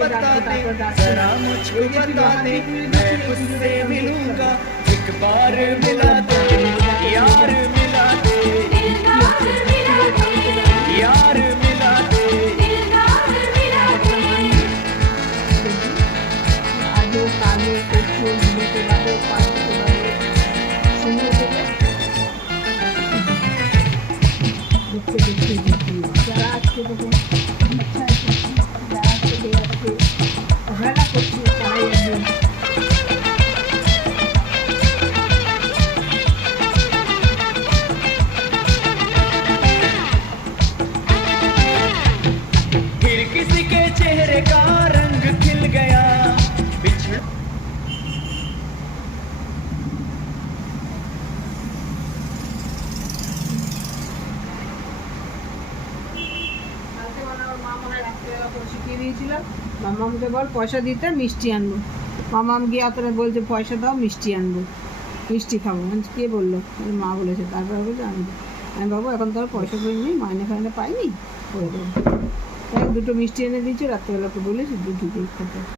बता दे, जरा मुझको बता दे, मैं उससे मिलूंगा, एक बार मिला दे यार, मिला दे यार, मिला दे। आजो कालो कुछ के बारे पास के बारे सुनने के लिए देखते जरा आज के देखो अच्छा जरा के दिया के घड़ा कुछ चाहिए फिर किसी के चेहरे का रंग खिल गया, बिछड़ মামামকে বল পয়সা দিতে মিষ্টি আনবো। মামাম গিয়ে আপনারা বলছে পয়সা দাও মিষ্টি আনবো, মিষ্টি খাবো। কে বললো? মা বলেছে। তারপর বলছে আমি বাবু এখন তো আর পয়সা পাইনি, মাইনে ফাইনে পাইনি, করে দেবো। তাই দুটো মিষ্টি এনে দিয়েছি, রাত্রেবেলাকে বলেছি দুটো খেতে।